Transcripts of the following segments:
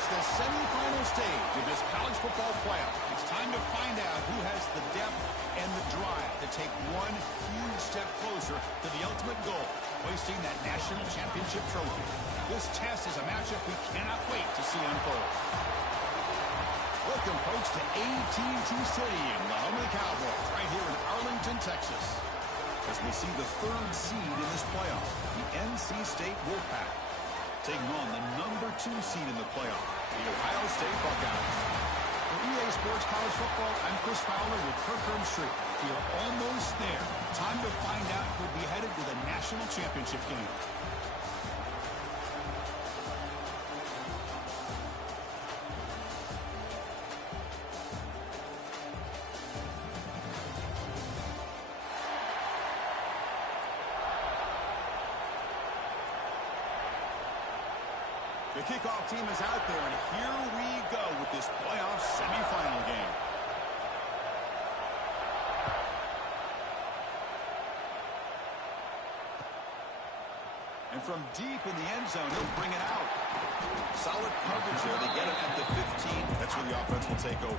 It's the semifinal stage of this college football playoff. It's time to find out who has the depth and the drive to take one huge step closer to the ultimate goal, hoisting that national championship trophy. This test is a matchup we cannot wait to see unfold. Welcome, folks, to AT&T Stadium, the home of the Cowboys, right here in Arlington, Texas, as we see the third seed in this playoff, the NC State Wolfpack, taking on the number 2 seed in the playoff, the Ohio State Buckeyes. For EA Sports College Football, I'm Chris Fowler with Kirk Herbstreit. We are almost there. Time to find out who'll be headed to the national championship game. The kickoff team is out there, and here we go with this playoff semifinal game. And from deep in the end zone, he'll bring it out. Solid coverage there. They get it at the 15. That's where the offense will take over.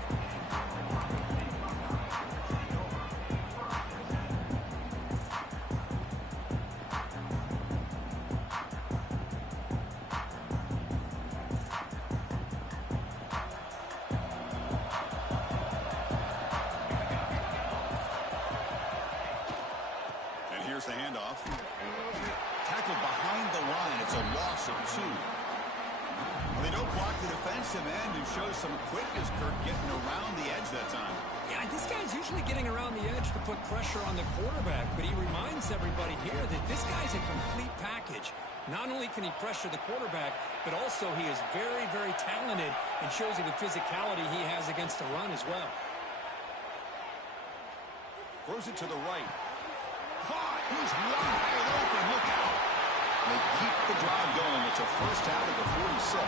Here's the handoff. Tackled behind the line. It's a loss of 2. Well, they don't block the defensive end and show some quickness, Kirk, getting around the edge that time. Yeah, this guy's usually getting around the edge to put pressure on the quarterback, but he reminds everybody here that this guy's a complete package. Not only can he pressure the quarterback, but also he is very, very talented and shows you the physicality he has against the run as well. Throws it to the right. Caught. He's wide open. Look out. They keep the drive going. It's a first out of the 46.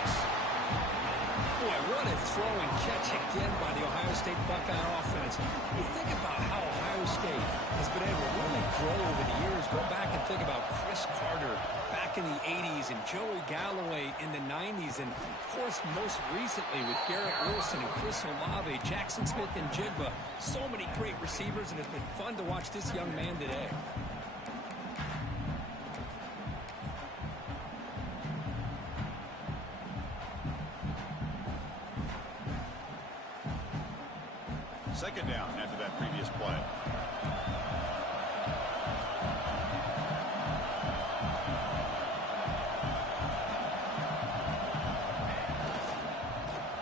Boy, what a throw and catch again by the Ohio State Buckeye offense. You think about how Ohio State has been able to really grow over the years. Go back and think about Chris Carter back in the 80s and Joey Galloway in the 90s. And, of course, most recently with Garrett Wilson and Chris Olave, Jackson Smith and Jigba. So many great receivers, and it's been fun to watch this young man today. Second down after that previous play.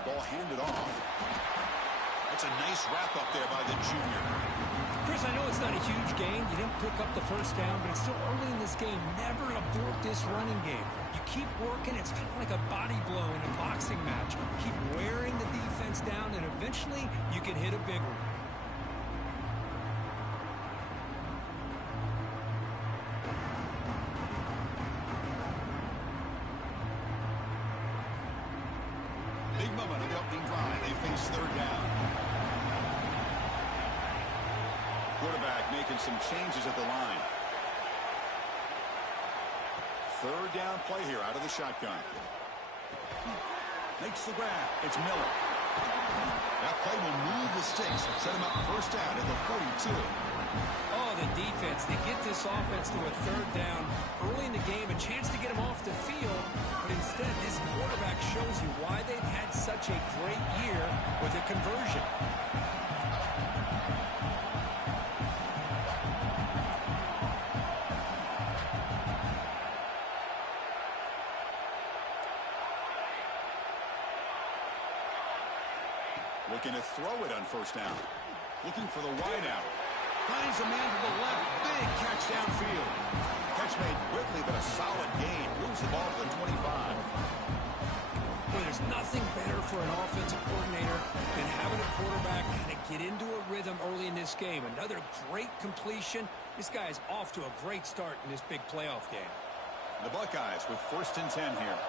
Ball handed off. That's a nice wrap up there by the junior. Chris, I know it's not a huge gain. You didn't pick up the first down, but it's still early in this game. Never abort this running game. You keep working. It's kind of like a body blow in a boxing match. Keep wearing the defense down, and eventually you can hit a big one. Big moment of the opening drive. They face third down. Quarterback making some changes at the line. Third down play here out of the shotgun. Makes the grab. It's Miller. That play will move the sticks. Set him up first down at the 42. Oh, the defense. They get this offense to a third down early in the game. A chance to get him off the field. But instead, this quarterback shows you why they've had such a great year with a conversion. Looking to throw it on first down. Looking for the wideout. Finds a man to the left. Big catch downfield. Catch made quickly, but a solid gain. Moves the ball to the 25. Well, there's nothing better for an offensive coordinator than having a quarterback kind of get into a rhythm early in this game. Another great completion. This guy is off to a great start in this big playoff game. The Buckeyes with first and 10 here.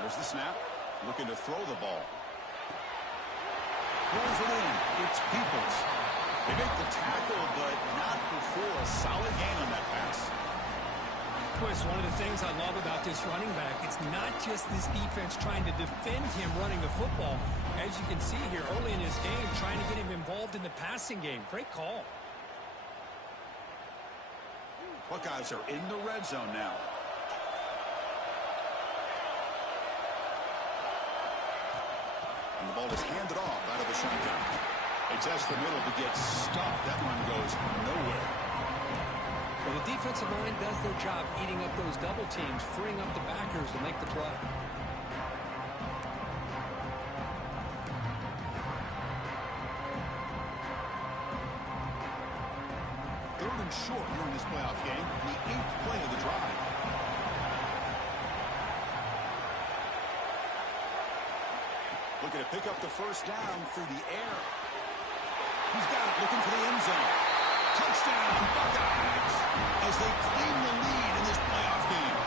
There's the snap. Looking to throw the ball. Pulls it in. It's Peoples. They make the tackle, but not before a solid gain on that pass. Chris, one of the things I love about this running back, it's not just this defense trying to defend him running the football. As you can see here early in this game, trying to get him involved in the passing game. Great call. Buckeyes are in the red zone now. And the ball is handed off out of the shotgun. They test the middle to get stuffed. That one goes nowhere. Well, the defensive line does their job eating up those double teams, freeing up the backers to make the play. Third and short here in this playoff game, the 8th play of the drive. Looking to pick up the first down through the air. He's got it, looking for the end zone. Touchdown, Buckeyes, as they claim the lead in this playoff game.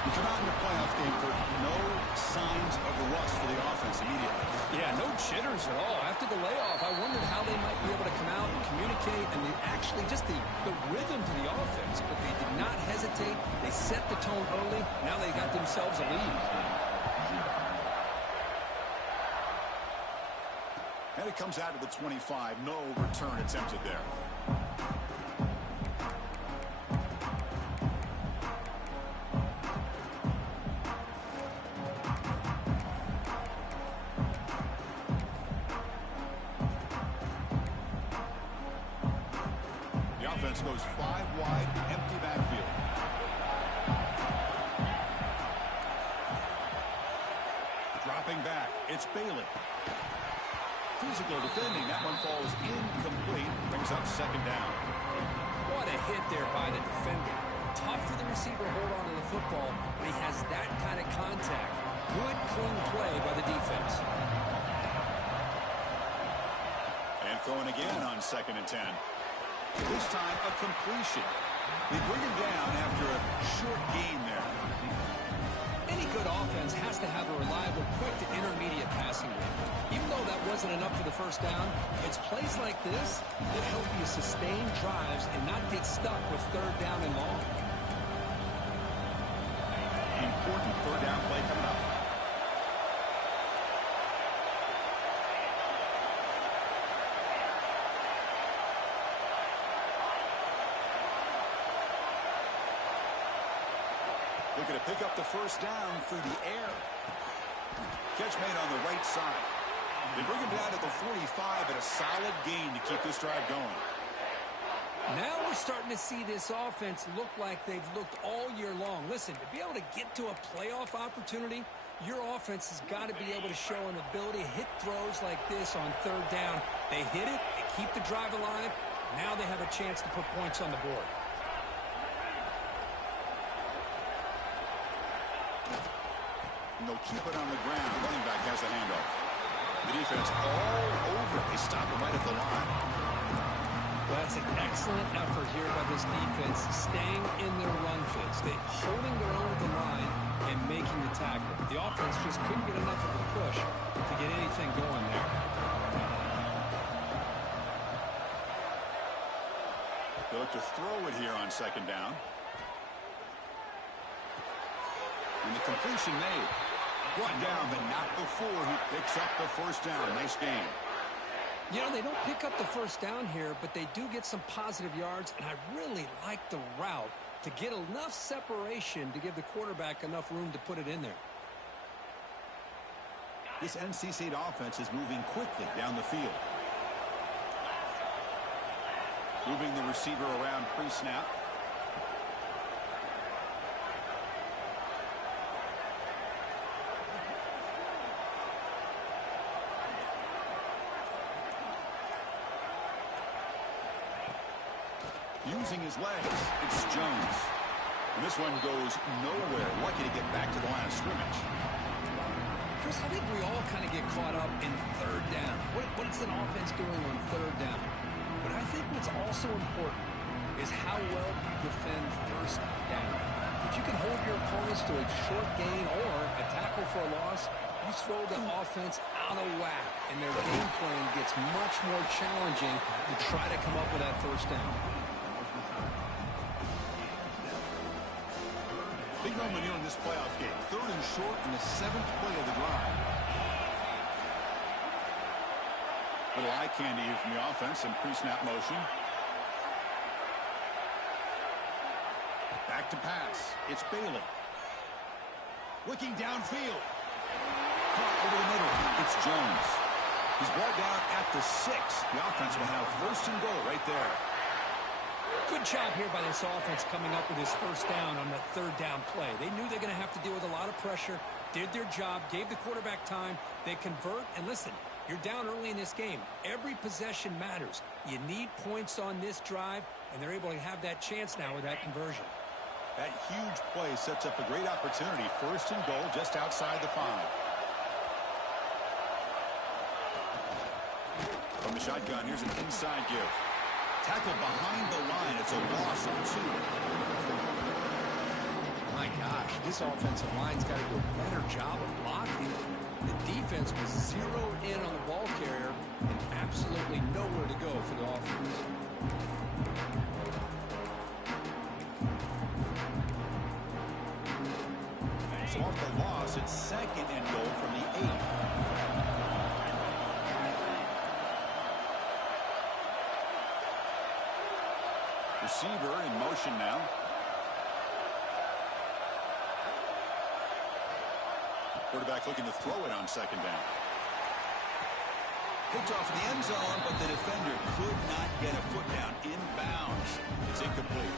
We come out in the playoff game for no signs of rust for the offense immediately. Yeah, no jitters at all. After the layoff, I wondered how they might be able to come out and communicate and actually just the rhythm to the offense. But they did not hesitate. They set the tone early. Now they got themselves a lead. And it comes out of the 25. No return attempted there. The offense goes 5 wide, empty backfield. Dropping back, it's Bailey. Physical defending. That one falls incomplete. Brings up second down. What a hit there by the defender. Tough for the receiver to hold on to the football when he has that kind of contact. Good, clean play by the defense. And throwing again on 2nd and 10. This time a completion. They bring him down after a short gain there. Any good offense has to have a reliable, quick to intermediate passing game. Even though that wasn't enough for the first down, it's plays like this that help you sustain drives and not get stuck with 3rd down and long. Important 3rd down play coming up. Looking to pick up the first down through the air. Catch made on the right side. They bring him down to the 45 at a solid gain to keep this drive going. Now we're starting to see this offense look like they've looked all year long. Listen, to be able to get to a playoff opportunity, your offense has got to be able to show an ability to hit throws like this on 3rd down. They hit it, they keep the drive alive. Now they have a chance to put points on the board. And they'll keep it on the ground. Running back has the handoff. The defense all over. They stop him right at the line. Well, that's an excellent effort here by this defense, staying in their run fits. They holding their own at the line and making the tackle. The offense just couldn't get enough of a push to get anything going there. They look to throw it here on 2nd down. And the completion made. Brought down, but not before he picks up the first down. Nice game. You know, they don't pick up the first down here, but they do get some positive yards, and I really like the route to get enough separation to give the quarterback enough room to put it in there. This NC State offense is moving quickly down the field. Moving the receiver around pre-snap. Using his legs, it's Jones. And this one goes nowhere. Lucky to get back to the line of scrimmage. Chris, I think we all kind of get caught up in 3rd down. What is an offense doing on 3rd down? But I think what's also important is how well you defend 1st down. If you can hold your opponents to a short gain or a tackle for a loss, you throw the offense out of whack, and their game plan gets much more challenging to try to come up with that 1st down. 3rd Big moment here in this playoff game. 3rd and short in the 7th play of the drive. Little eye candy here from the offense in pre-snap motion. Back to pass. It's Bailey. Looking downfield. Caught over the middle. It's Jones. He's brought down at the 6. The offense will have 1st and goal right there. Good job here by this offense coming up with his 1st down on that 3rd down play. They knew they're going to have to deal with a lot of pressure, did their job, gave the quarterback time. They convert, and listen, you're down early in this game. Every possession matters. You need points on this drive, and they're able to have that chance now with that conversion. That huge play sets up a great opportunity. 1st and goal just outside the 5. From the shotgun, here's an inside give. Tackle behind the line. It's a loss of 2. My gosh, this offensive line's got to do a better job of blocking. The defense was zeroed in on the ball carrier and absolutely nowhere to go for the offense. So off the loss, it's 2nd and goal from the 8. Receiver in motion now. Quarterback looking to throw it on 2nd down. Picked off in the end zone, but the defender could not get a foot down. Inbounds. It's incomplete.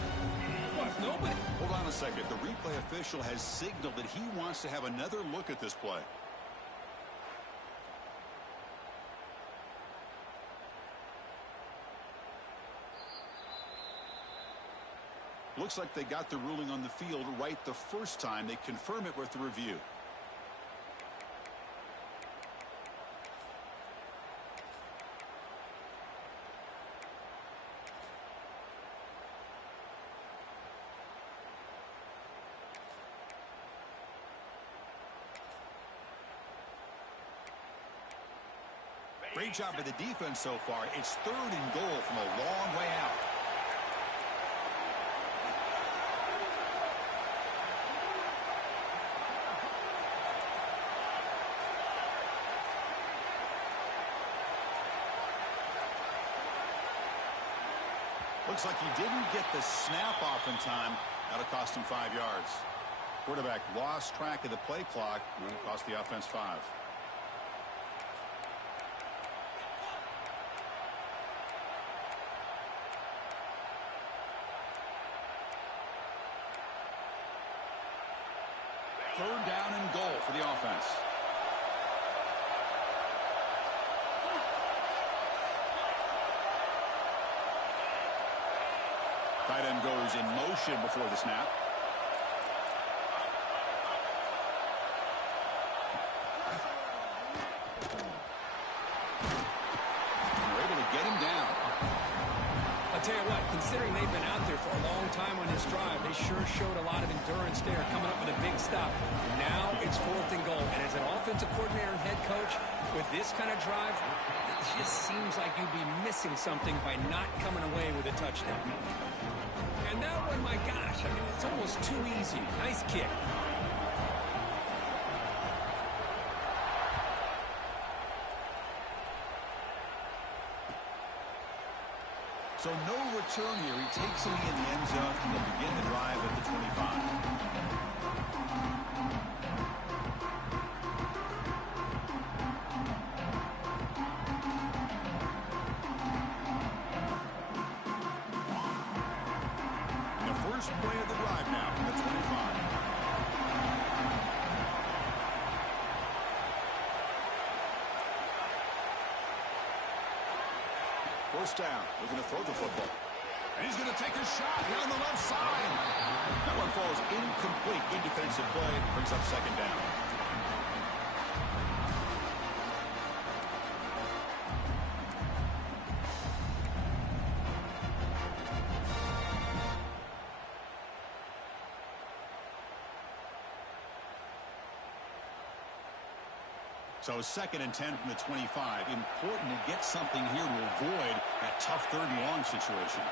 What, nobody? Hold on a second. The replay official has signaled that he wants to have another look at this play. Looks like they got the ruling on the field right the first time. They confirm it with the review. Great job by the defense so far. It's 3rd and goal from a long way out. Looks like he didn't get the snap off in time. That'll cost him 5 yards. Quarterback lost track of the play clock, and it cost the offense 5. Third down and goal for the offense. Tight end goes in motion before the snap. And they're able to get him down. I'll tell you what, considering they've been out there for a long time on this drive, they sure showed a lot of endurance there, coming up with a big stop. Now it's 4th and goal. And as an offensive coordinator and head coach, with this kind of drive, it just seems like you'd be missing something by not coming away with a touchdown. And that one, my gosh, I mean, it's almost too easy. Nice kick. So no return here. He takes him in the end zone, and they'll begin the drive at the 25. Play of the drive now from the 25. First down, looking to throw the football. And he's going to take a shot here on the left side. That one falls incomplete. Good defensive play, brings up 2nd down. So 2nd and 10 from the 25. Important to get something here to avoid that tough 3rd and long situation.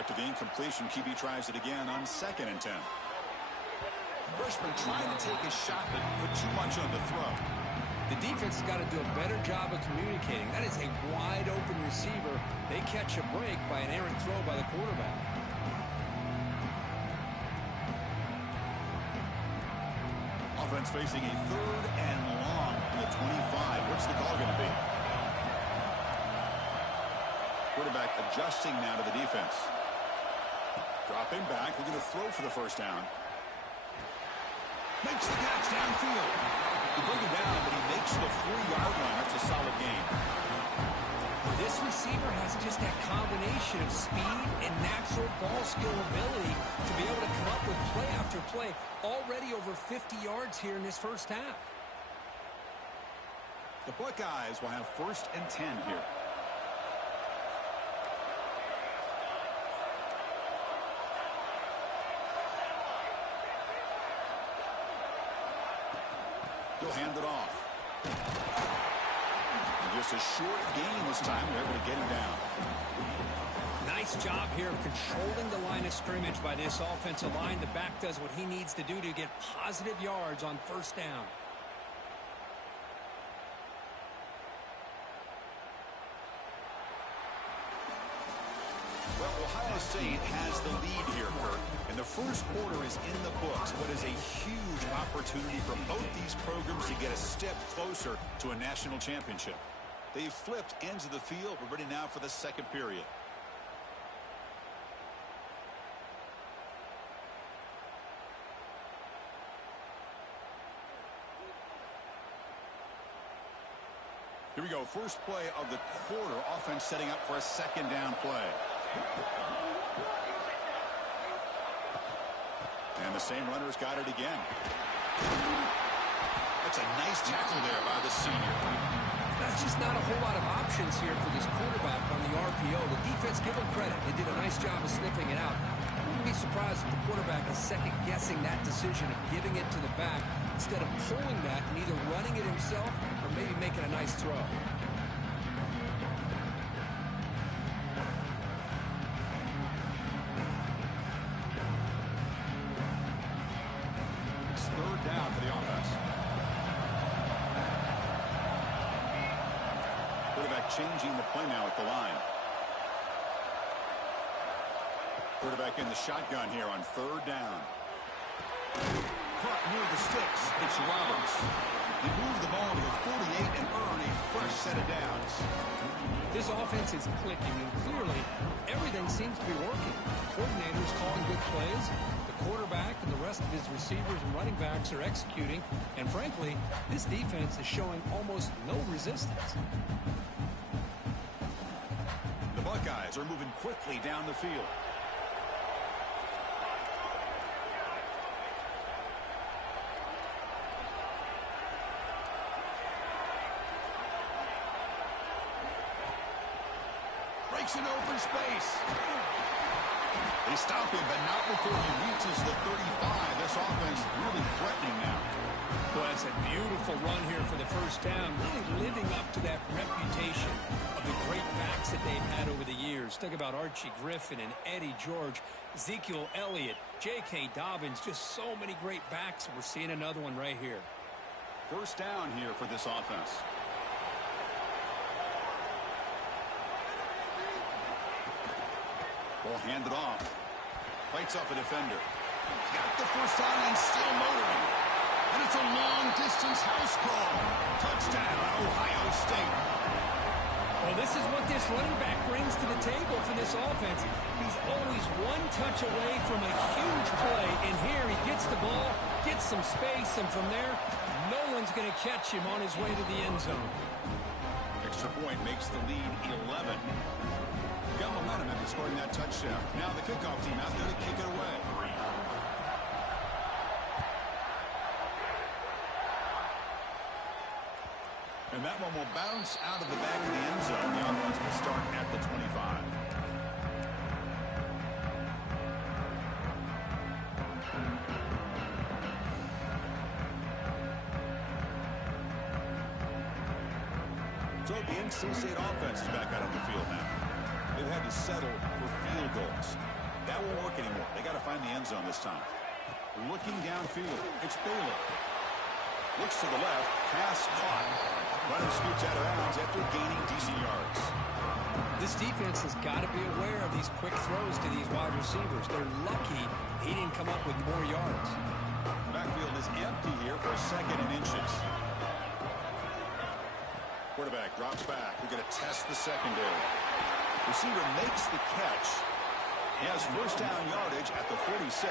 After the incompletion, QB tries it again on 2nd and 10. Freshman trying to take a shot, but put too much on the throw. The defense has got to do a better job of communicating. That is a wide-open receiver. They catch a break by an errant throw by the quarterback. Offense facing a 3rd and long from the 25. What's the call going to be? Quarterback adjusting now to the defense. Dropping back, looking to throw for the first down. Makes the catch downfield. He bring him down, but he makes the 4-yard line. That's a solid gain. This receiver has just that combination of speed and natural ball skill ability to be able to come up with play after play. Already over 50 yards here in this first half. The Buckeyes will have 1st and 10 here. He'll hand it off. And just a short gain this time. They're able to get him down. Nice job here of controlling the line of scrimmage by this offensive line. The back does what he needs to do to get positive yards on first down. Well, Ohio State has the lead here, Kurt. And the first quarter is in the books. What is a huge opportunity for both these programs to get a step closer to a national championship. They've flipped ends of the field. We're ready now for the second period. Here we go. First play of the quarter. Offense setting up for a 2nd down play. And the same runner's got it again. That's a nice tackle there by the senior. That's just not a whole lot of options here for this quarterback on the RPO. The defense, give them credit. They did a nice job of sniffing it out. I wouldn't be surprised if the quarterback is second-guessing that decision of giving it to the back instead of pulling that and either running it himself or maybe making a nice throw. Down for the offense. Quarterback changing the play now at the line. Quarterback in the shotgun here on 3rd down. Caught near the sticks. It's Roberts. He moved the ball to the 48 and earned a fresh set of downs. This offense is clicking, and clearly everything seems to be working. The coordinator's calling good plays. Quarterback and the rest of his receivers and running backs are executing, and frankly, this defense is showing almost no resistance. The Buckeyes are moving quickly down the field. Breaks into open space. They stop him, but not before he reaches the 35. This offense really threatening now. Well, that's a beautiful run here for the first down, really living up to that reputation of the great backs that they've had over the years. Think about Archie Griffin and Eddie George, Ezekiel Elliott, J.K. Dobbins, just so many great backs. We're seeing another one right here. First down here for this offense. Ball handed off. Fights off a defender. Got the first down and still motoring. And it's a long-distance house call. Touchdown, Ohio State. Well, this is what this running back brings to the table for this offense. He's always one touch away from a huge play. And here he gets the ball, gets some space, and from there, no one's going to catch him on his way to the end zone. Extra point makes the lead 11. Got momentum after scoring that touchdown. Now the kickoff team out there to kick it away. And that one will bounce out of the back of the end zone. The offense will start at the 25. So the NC State offense is back out on the field now. They've had to settle for field goals. That won't work anymore. They got to find the end zone this time. Looking downfield. It's Bailey. Looks to the left. Pass caught. Runner scoots out of bounds after gaining decent yards. This defense has got to be aware of these quick throws to these wide receivers. They're lucky he didn't come up with more yards. Backfield is empty here for second and inches. Quarterback drops back. We're going to test the secondary. Receiver makes the catch. He has first down yardage at the 46.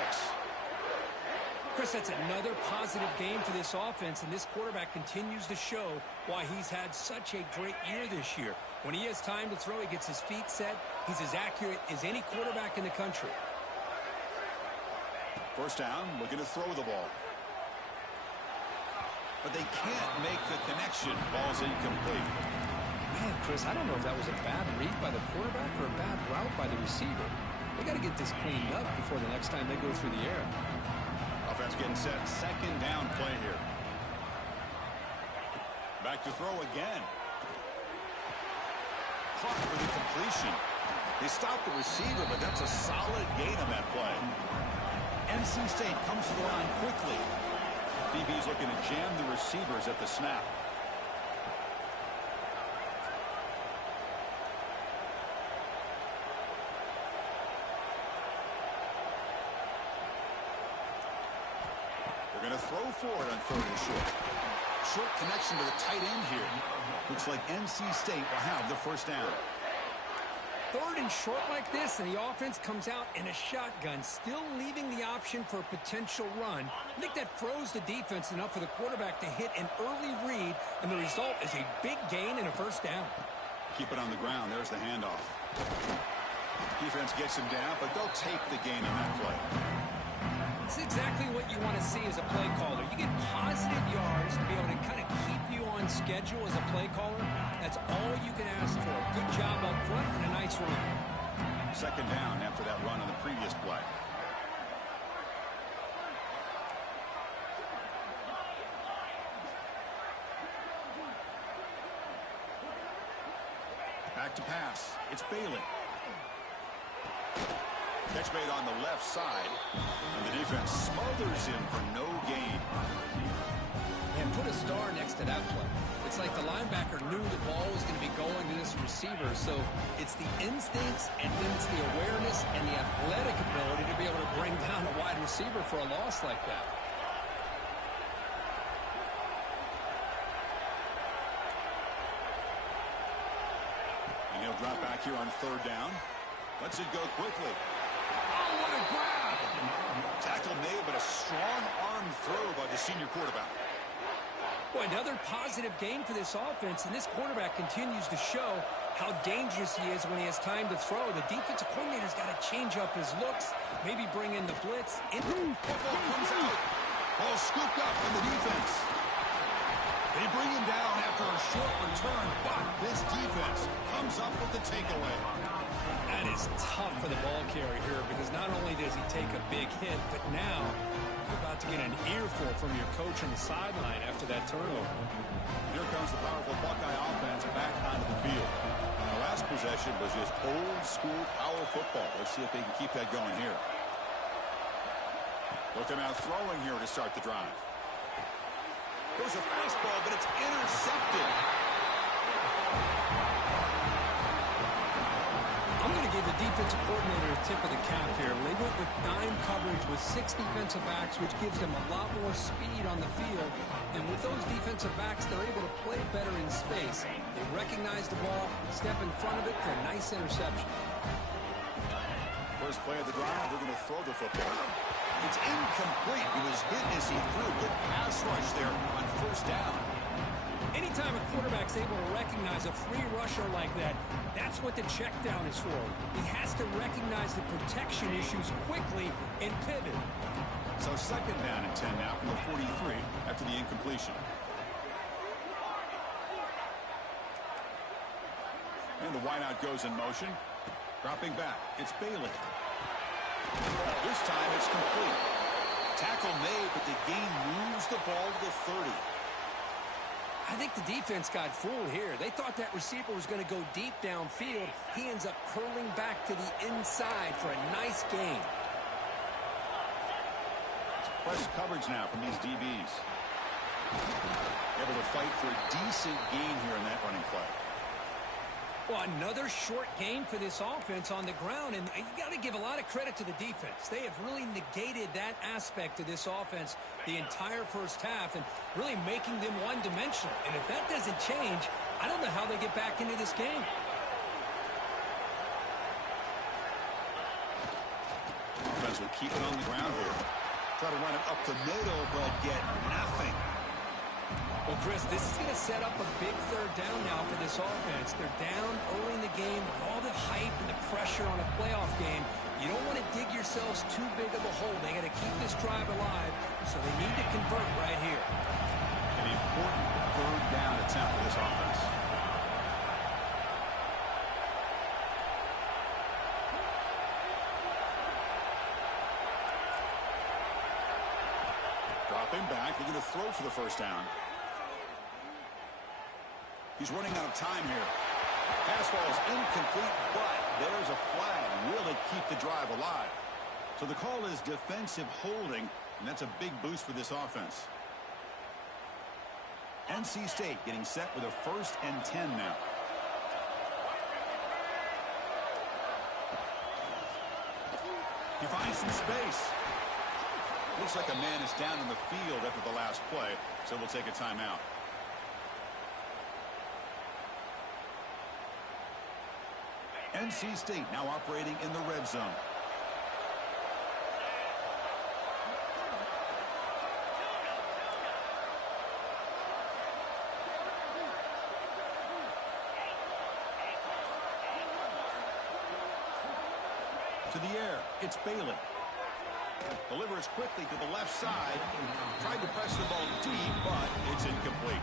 Chris, that's another positive game for this offense, and this quarterback continues to show why he's had such a great year this year. When he has time to throw, he gets his feet set. He's as accurate as any quarterback in the country. First down, looking to throw the ball. But they can't make the connection. Ball's incomplete. Man, Chris, I don't know if that was a bad read by the quarterback or a bad route by the receiver. They got to get this cleaned up before the next time they go through the air. Offense getting set. Second down play here. Back to throw again. Clock for the completion. They stopped the receiver, but that's a solid gain on that play. NC State comes to the line quickly. DB's looking to jam the receivers at the snap. They're going to throw for it on third and short. Short connection to the tight end here. Looks like NC State will have the first down. Third and short like this, and the offense comes out in a shotgun, still leaving the option for a potential run. I think that froze the defense enough for the quarterback to hit an early read, and the result is a big gain and a first down. Keep it on the ground. There's the handoff. Defense gets him down, but they'll take the gain on that play. It's exactly what you want to see as a play caller. You get positive yards to be able to kind of keep you on schedule as a play caller. That's all you can ask for. Good job up front and a nice run. Second down after that run on the previous play. Back to pass. It's Bailey. Catch made on the left side, and the defense smothers him for no gain. And put a star next to that play. It's like the linebacker knew the ball was going to be going to this receiver, so it's the instincts and then it's the awareness and the athletic ability to be able to bring down a wide receiver for a loss like that. And he'll drop back here on third down. Lets it go quickly. Oh, what a grab! Tackle made, but a strong arm throw by the senior quarterback. Boy, another positive game for this offense, and this quarterback continues to show how dangerous he is when he has time to throw. The defensive coordinator's got to change up his looks, maybe bring in the blitz. Football comes out. Ball scooped up from the defense. They bring him down after a short return, but this defense comes up with the takeaway. That is tough for the ball carrier here because not only does he take a big hit, but now you're about to get an earful from your coach on the sideline after that turnover. Here comes the powerful Buckeye offense back onto the field. The last possession was just old-school power football. Let's see if they can keep that going here. Looking out throwing here to start the drive. There's a fastball, but it's intercepted. I'm going to give the defensive coordinator a tip of the cap here. They went with 9 coverage with 6 defensive backs, which gives them a lot more speed on the field. And with those defensive backs, they're able to play better in space. They recognize the ball, step in front of it for a nice interception. First play of the drive, they're going to throw the football. It's incomplete. He was hit as he threw. Good pass rush there on first down. Anytime a quarterback's able to recognize a free rusher like that, that's what the check down is for. He has to recognize the protection issues quickly and pivot. So second down and 10 now from the 43 after the incompletion. And the wideout goes in motion. Dropping back, it's Bailey. This time it's complete. Tackle made, but the gain moves the ball to the 30. I think the defense got fooled here. They thought that receiver was going to go deep downfield. He ends up curling back to the inside for a nice gain. It's press coverage now from these DBs. Able to fight for a decent gain here in that running play. Well, another short gain for this offense on the ground, and you got to give a lot of credit to the defense. They have really negated that aspect of this offense the entire first half and really making them one-dimensional. And if that doesn't change, I don't know how they get back into this game. Offense will keep it on the ground here. Try to run it up the middle, but get nothing. Well, Chris, this is going to set up a big third down now for this offense. They're down early in the game with all the hype and the pressure on a playoff game. You don't want to dig yourselves too big of a hole. They got to keep this drive alive, so they need to convert right here. An important third down attempt for this offense. Dropping back, they're going to throw for the first down. He's running out of time here. Pass ball is incomplete, but there's a flag. Will it keep the drive alive? So the call is defensive holding, and that's a big boost for this offense. NC State getting set with a 1st and 10 now. He finds some space. Looks like a man is down in the field after the last play, so we'll take a timeout. NC State now operating in the red zone. To the air, it's Bailey. Delivers quickly to the left side. Tried to press the ball deep, but it's incomplete.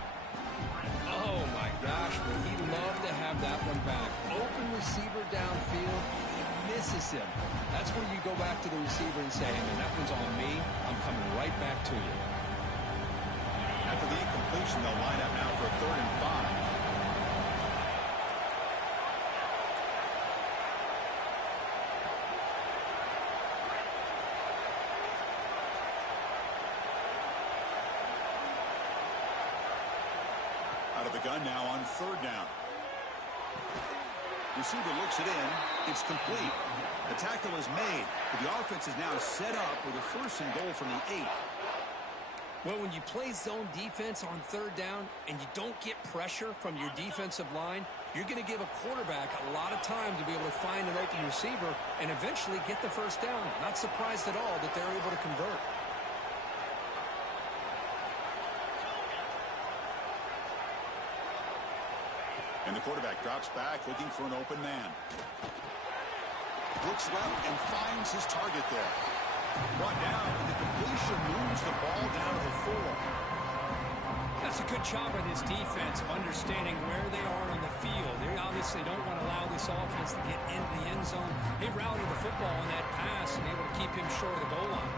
Oh, my gosh, would he love to have that one back. Open receiver downfield, he misses him. That's where you go back to the receiver and say, hey, man, that one's on me. I'm coming right back to you. After the incompletion, they'll line up now for a 3rd and 5. Out of the gun now on 3rd down. Receiver looks it in. It's complete. The tackle is made. But the offense is now set up with a 1st and goal from the 8. Well, when you play zone defense on 3rd down and you don't get pressure from your defensive line, you're going to give a quarterback a lot of time to be able to find an open receiver and eventually get the 1st down. Not surprised at all that they're able to convert. And the quarterback drops back, looking for an open man. Looks left and finds his target there. Brought down, and the completion moves the ball down to the 4. That's a good job by this defense of understanding where they are on the field. They obviously don't want to allow this offense to get into the end zone. They routed the football on that pass and able to keep him short of the goal line.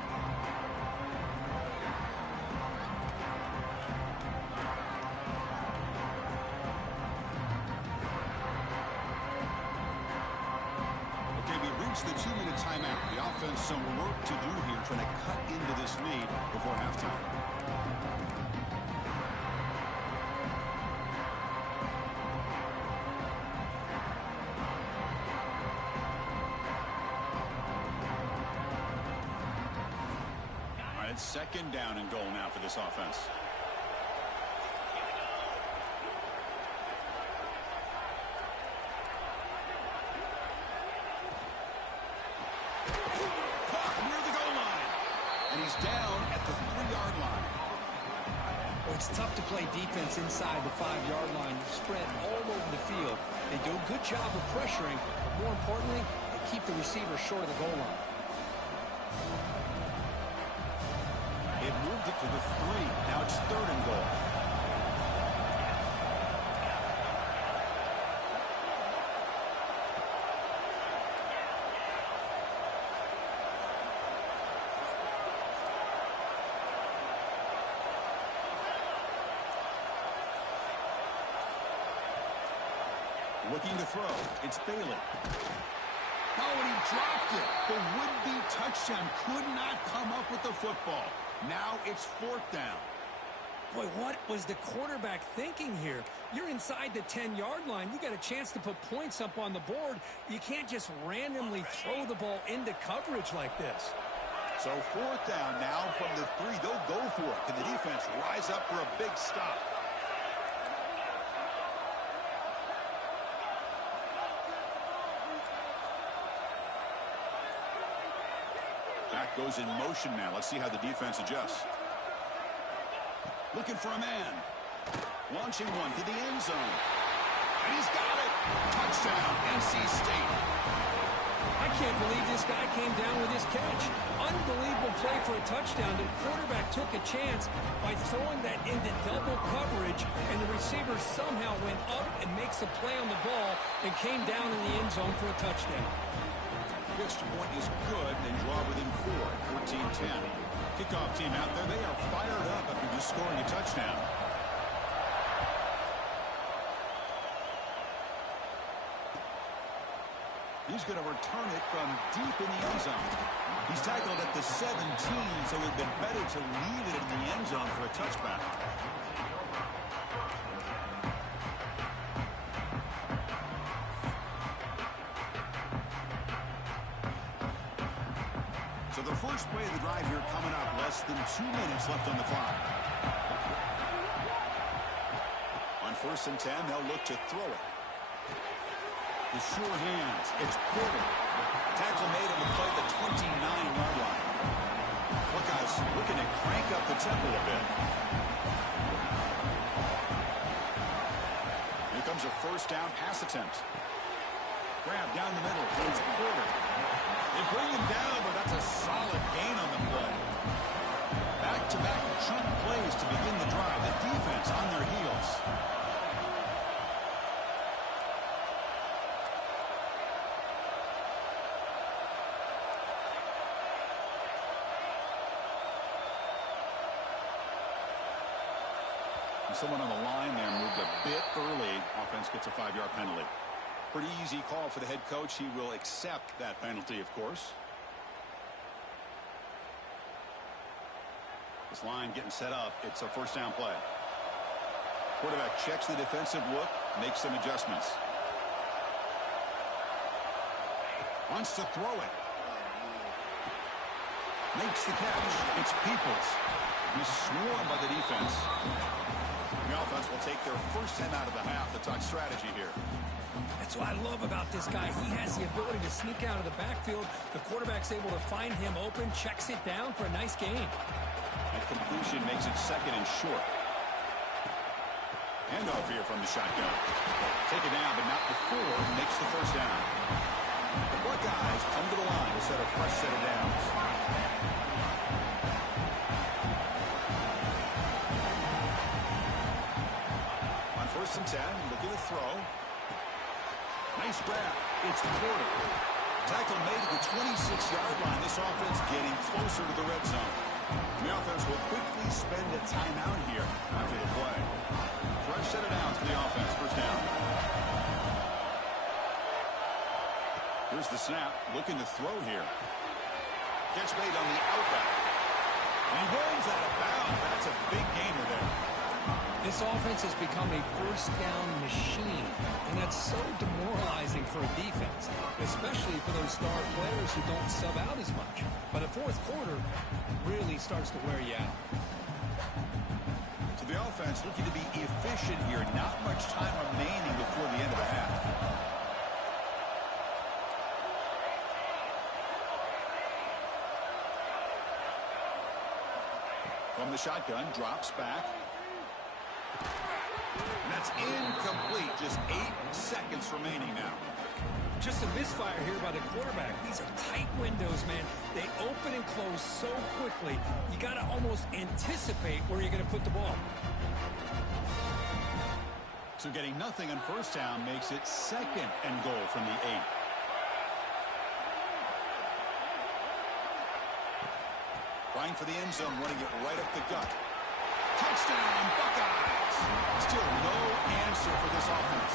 The 2-minute timeout. The offense some work to do here, trying to cut into this lead before halftime. All right, it's 2nd down and goal now for this offense. Down at the 3-yard line. Well, it's tough to play defense inside the 5-yard line. You spread all over the field. They do a good job of pressuring, but more importantly, they keep the receiver short of the goal line. It moved it to the 3. Now it's 3rd and goal. Looking to throw. It's Bailey. Oh, and he dropped it. The would-be touchdown could not come up with the football. Now it's 4th down. Boy, what was the quarterback thinking here? You're inside the 10-yard line. You got a chance to put points up on the board. You can't just randomly throw the ball into coverage like this. So 4th down now from the 3. They'll go for it. Can the defense rise up for a big stop? Back goes in motion now. Let's see how the defense adjusts. Looking for a man. Launching one to the end zone. And he's got it. Touchdown, NC State. I can't believe this guy came down with his catch. Unbelievable play for a touchdown. The quarterback took a chance by throwing that into double coverage, and the receiver somehow went up and makes the play on the ball and came down in the end zone for a touchdown. Pitch point is good. They draw within 4, 14-10. Kickoff team out there. They are fired up after just scoring a touchdown. He's going to return it from deep in the end zone. He's tackled at the 17, so it would have been better to leave it in the end zone for a touchback. So the first play of the drive here coming up, less than 2 minutes left on the clock. On 1st and 10, they'll look to throw it. The sure hands. It's Porter. Tackle made on the play at the 29-yard line. Buckeyes looking to crank up the tempo a bit. Here comes a 1st down pass attempt. Grab down the middle. It's Porter. They bring him down, but that's a solid gain on the play. Back-to-back chunk plays to begin the drive. The defense on their heels. Someone on the line there moved a bit early. Offense gets a 5-yard penalty. Pretty easy call for the head coach. He will accept that penalty, of course. This line getting set up. It's a 1st down play. Quarterback checks the defensive look, makes some adjustments. Wants to throw it. Makes the catch. It's Peoples. He's swarmed by the defense. The offense will take their first 10 out of the half to talk strategy here. That's what I love about this guy. He has the ability to sneak out of the backfield. The quarterback's able to find him open, checks it down for a nice gain. That completion makes it 2nd and short. Handoff here from the shotgun. Take it down, but not before makes the 1st down. The Buckeyes come to the line to set a fresh set of downs. On 1st and 10, looking to throw. Nice grab. It's Porter. Tackle made at the 26-yard line. This offense getting closer to the red zone. The offense will quickly spend a timeout here after the play. Fresh set of downs for the offense. 1st down. Here's the snap. Looking to throw here. Catch made on the outback. And he runs out of bounds. That's a big gainer there. This offense has become a 1st down machine, and that's so demoralizing for a defense, especially for those star players who don't sub out as much. But the 4th quarter really starts to wear you out. So the offense looking to be efficient here. Not much time remaining before the end of the half. From the shotgun, drops back. And that's incomplete. Just 8 seconds remaining now. Just a misfire here by the quarterback. These are tight windows, man. They open and close so quickly. You got to almost anticipate where you're going to put the ball. So getting nothing on 1st down makes it 2nd and goal from the 8. Trying for the end zone, running it right up the gut. Touchdown, Buckeyes! Still no answer for this offense.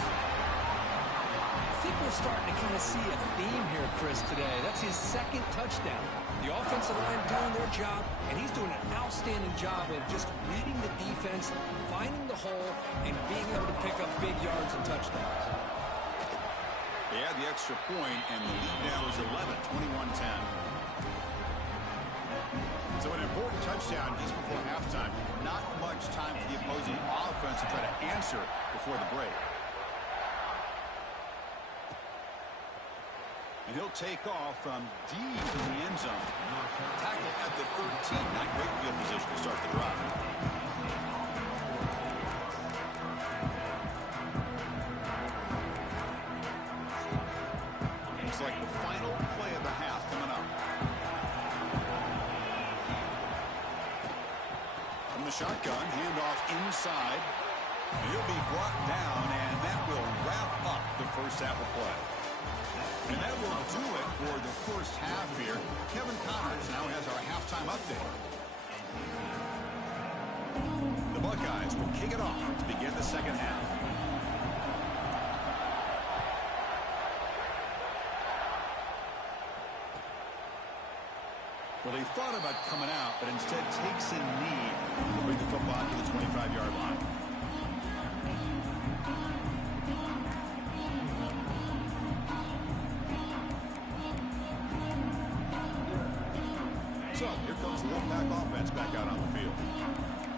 think we're starting to kind of see a theme here, Chris, today. That's his second touchdown. The offensive line doing their job, and he's doing an outstanding job of just reading the defense, finding the hole, and being able to pick up big yards and touchdowns. They had the extra point, and the lead now is 11, 21-10. So an important touchdown just before halftime. Not much time for the opposing offense to try to answer before the break. And he'll take off from deep in the end zone. Tackle at the 13. Not great field position to start the drive. Looks like the final play of the half coming up. From the shotgun, handoff inside. He'll be brought down, and that will wrap up the first half of play. And that will do it for the first half here. Kevin Connors now has our halftime update. The Buckeyes will kick it off to begin the second half. Well, they thought about coming out, but instead takes a knee to bring the football to the 25-yard line. So, here comes the Wolfpack offense back out on the field.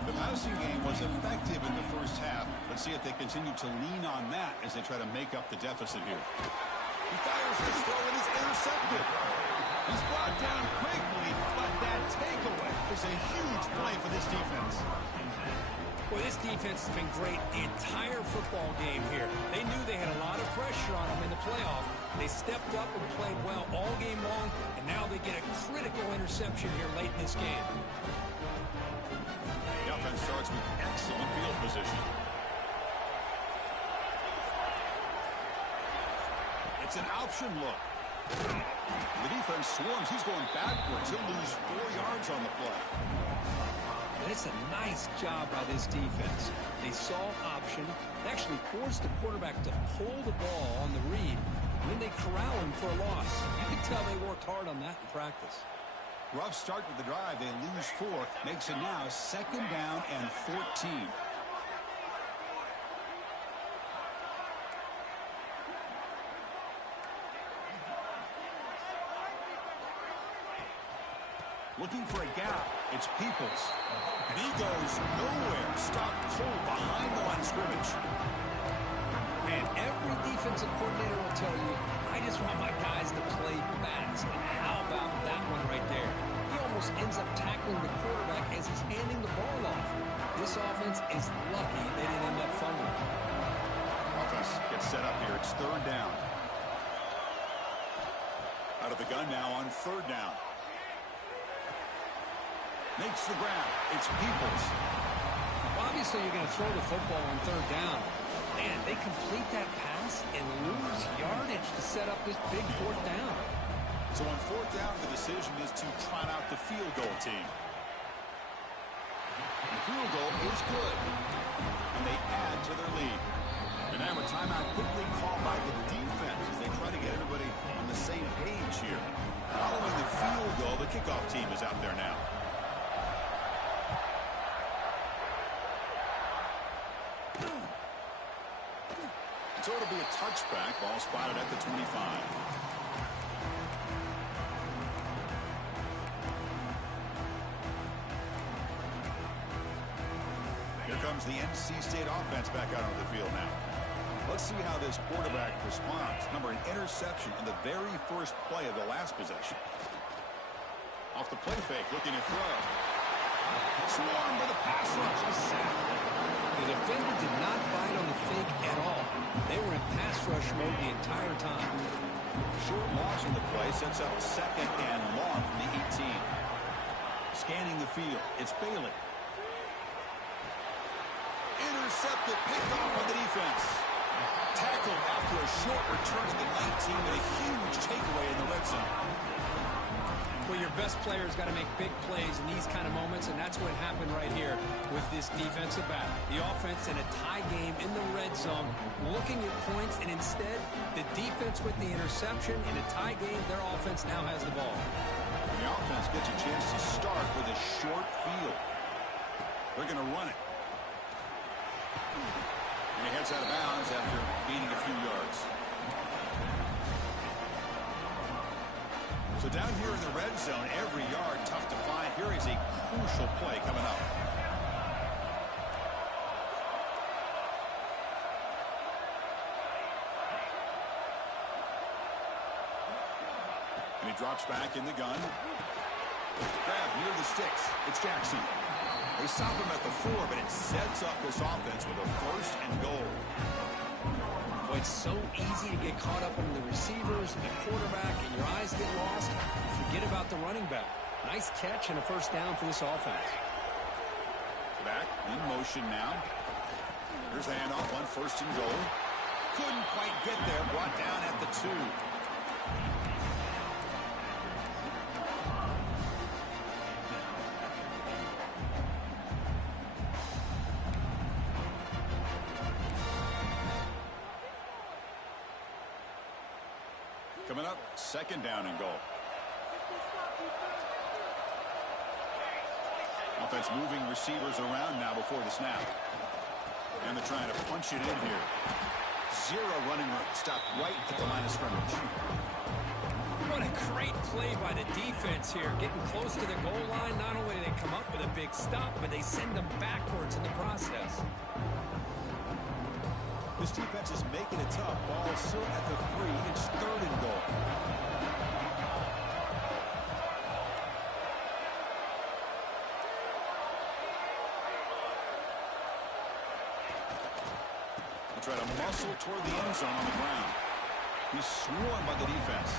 The passing game was effective in the first half. Let's see if they continue to lean on that as they try to make up the deficit here. He fires his throw and is intercepted. He's brought down quickly, but that takeaway is a huge play for this defense. Well, this defense has been great the entire football game here. They knew they had a lot of pressure on them in the playoff. They stepped up and played well all game long, and now they get a critical interception here late in this game. The offense starts with excellent field position. It's an option look. The defense swarms. He's going backwards. He'll lose 4 yards on the play. And it's a nice job by this defense. They saw option. They actually forced the quarterback to pull the ball on the read, and then they corral him for a loss. You can tell they worked hard on that in practice. Rough start with the drive. They lose 4. Makes it now 2nd down and 14. Looking for a gap. It's Peoples. And he goes nowhere. Stop cold behind the line of scrimmage. And every defensive coordinator will tell you, I just want my guys to play fast. And how about that one right there? He almost ends up tackling the quarterback as he's handing the ball off. This offense is lucky they didn't end up fumbling. Offense gets set up here. It's 3rd down. Out of the gun now on 3rd down. Makes the grab. It's Peoples. Obviously, you're going to throw the football on 3rd down. Man, they complete that pass and lose yardage to set up this big 4th down. So on 4th down, the decision is to trot out the field goal team. The field goal is good. And they add to their lead. And now a timeout quickly called by the defense as they try to get everybody on the same page here. Following the field goal, the kickoff team is out there now. So it'll be a touchback. Ball spotted at the 25. Here comes the NC State offense back out onto the field now. Let's see how this quarterback responds. Number, an interception on the very first play of the last possession. Off the play fake, looking to throw. Swarmed by the pass rush. A sack. The defender did not bite on the fake at all. They were in pass rush mode the entire time. Short loss in the play sets up 2nd and long from the 18. Scanning the field, it's Bailey. Intercepted, picked off by the defense. Tackled after a short return to the 19 with a huge takeaway in the red zone. Well, your best player's got to make big plays in these kind of moments, and that's what happened right here with this defensive back. The offense in a tie game in the red zone, looking at points, and instead, the defense with the interception. In a tie game, their offense now has the ball. And the offense gets a chance to start with a short field. They're going to run it. And he heads out of bounds after gaining a few yards. So down here in the red zone, every yard tough to find. Here is a crucial play coming up. And he drops back in the gun. Grab near the sticks. It's Jackson. They stop him at the 4, but it sets up this offense with a 1st and goal. Boy, it's so easy to get caught up in the receivers and the quarterback, and your eyes get lost. You forget about the running back. Nice catch and a 1st down for this offense. Back in motion now. Here's the handoff on 1st and goal. Couldn't quite get there. Brought down at the 2. Coming up, 2nd down and goal. Offense moving receivers around now before the snap. And they're trying to punch it in here. 0 running room. Stopped right at the line of scrimmage. What a great play by the defense here. Getting close to the goal line, not only do they come up with a big stop, but they send them backwards in the process. This defense is making it tough. Ball still at the 3. It's 3rd and goal. They try to muscle toward the end zone on the ground. He's swarmed by the defense.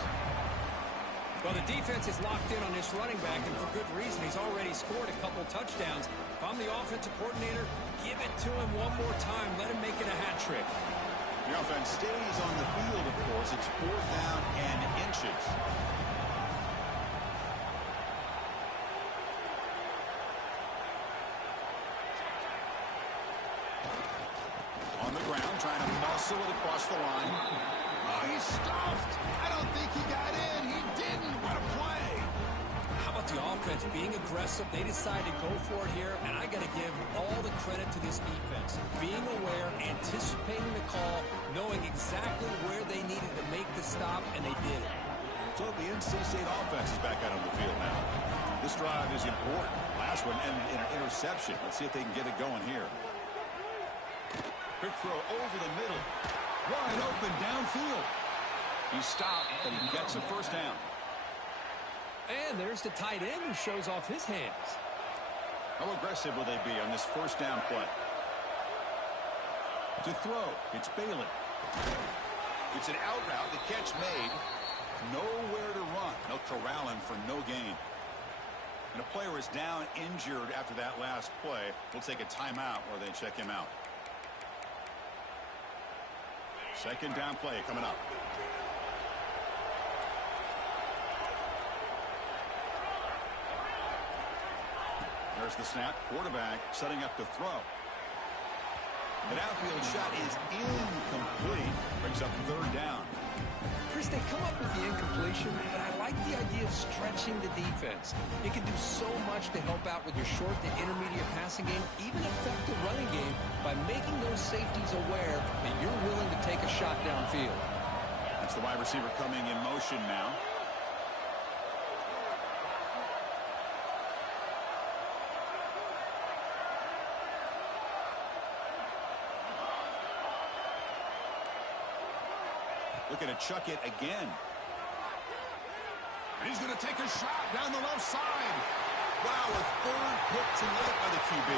Well, the defense is locked in on this running back, and for good reason. He's already scored a couple touchdowns. If I'm the offensive coordinator, give it to him one more time. Let him make it a hat trick. The offense stays on the field, of course. It's 4th down and inches. On the ground, trying to muscle it across the line. Oh, he's stuffed. I don't think he got in. He didn't. What a play. How about the offense being aggressive? They decided to go for it here, and I got to give all the credit to this defense. Being aware, anticipating the call, knowing exactly where they needed to make the stop, and they did it. So the NC State offense is back out on the field now. This drive is important. Last one ended in an interception. Let's see if they can get it going here. Quick throw over the middle. Wide open downfield. He stopped, but he gets a 1st down. And there's the tight end who shows off his hands. How aggressive will they be on this 1st down play? To throw, it's Bailey. It's an out route, the catch made. Nowhere to run. They'll corral him for no gain. And a player is down injured after that last play. We'll take a timeout while they check him out. 2nd down play coming up. There's the snap. Quarterback setting up the throw. The outfield shot is incomplete. Brings up 3rd down. Chris, they come up with the incompletion, but I like the idea of stretching the defense. You can do so much to help out with your short to intermediate passing game, even affect the running game by making those safeties aware that you're willing to take a shot downfield. That's the wide receiver coming in motion now. Looking to chuck it again. And he's going to take a shot down the left side. Wow, a 3rd pick tonight by the QB.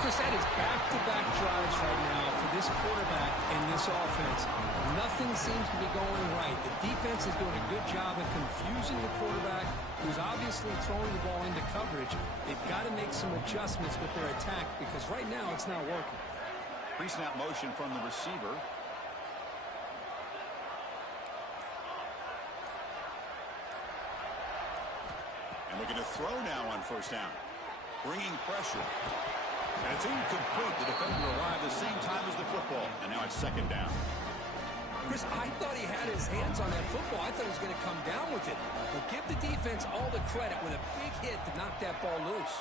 Chris, that is back-to-back drives right now for this quarterback and this offense. Nothing seems to be going right. The defense is doing a good job of confusing the quarterback, who's obviously throwing the ball into coverage. They've got to make some adjustments with their attack because right now it's not working. Pre-snap motion from the receiver. Looking to throw now on first down. Bringing pressure. And it's incomplete. The defender arrived at the same time as the football. And now it's second down. Chris, I thought he had his hands on that football. I thought he was going to come down with it. But give the defense all the credit with a big hit to knock that ball loose.